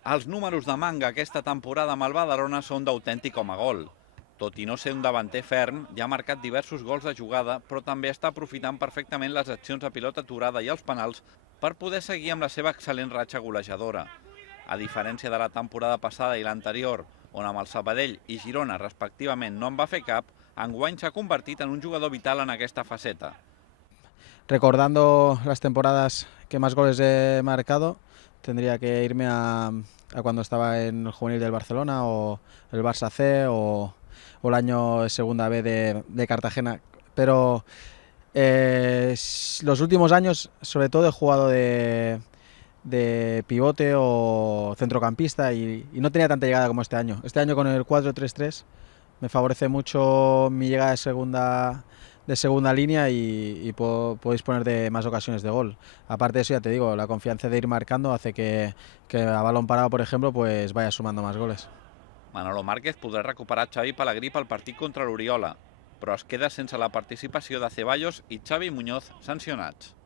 Els números de Manga aquesta temporada amb el Badalona són d'autèntic home gol. Tot i no ser un davanter ferm, ja ha marcat diversos gols de jugada, però també està aprofitant perfectament les accions a pilota aturada i els penals per poder seguir amb la seva excel·lent ratxa golejadora. A diferència de la temporada passada i l'anterior, on amb el Sabadell i Girona respectivament no en va fer cap, enguany s'ha convertit en un jugador vital en aquesta faceta. Recordando las temporadas que más goles he marcado, tendría que irme a cuando estaba en el juvenil del Barcelona o el Barça C o el año segunda B de Cartagena. Pero los últimos años, sobre todo, he jugado de pivote o centrocampista y no tenía tanta llegada como este año. Este año con el 4-3-3 me favorece mucho mi llegada de segunda línea y puedo disponer de más ocasiones de gol. Aparte de eso, ya te digo, la confianza de ir marcando hace que a balón parado, por ejemplo, pues vaya sumando más goles. Manolo Márquez podrà recuperar Xavi Pelegrí pel partit contra l'Oriola, però es queda sense la participació de Ceballos i Xavi Muñoz sancionats.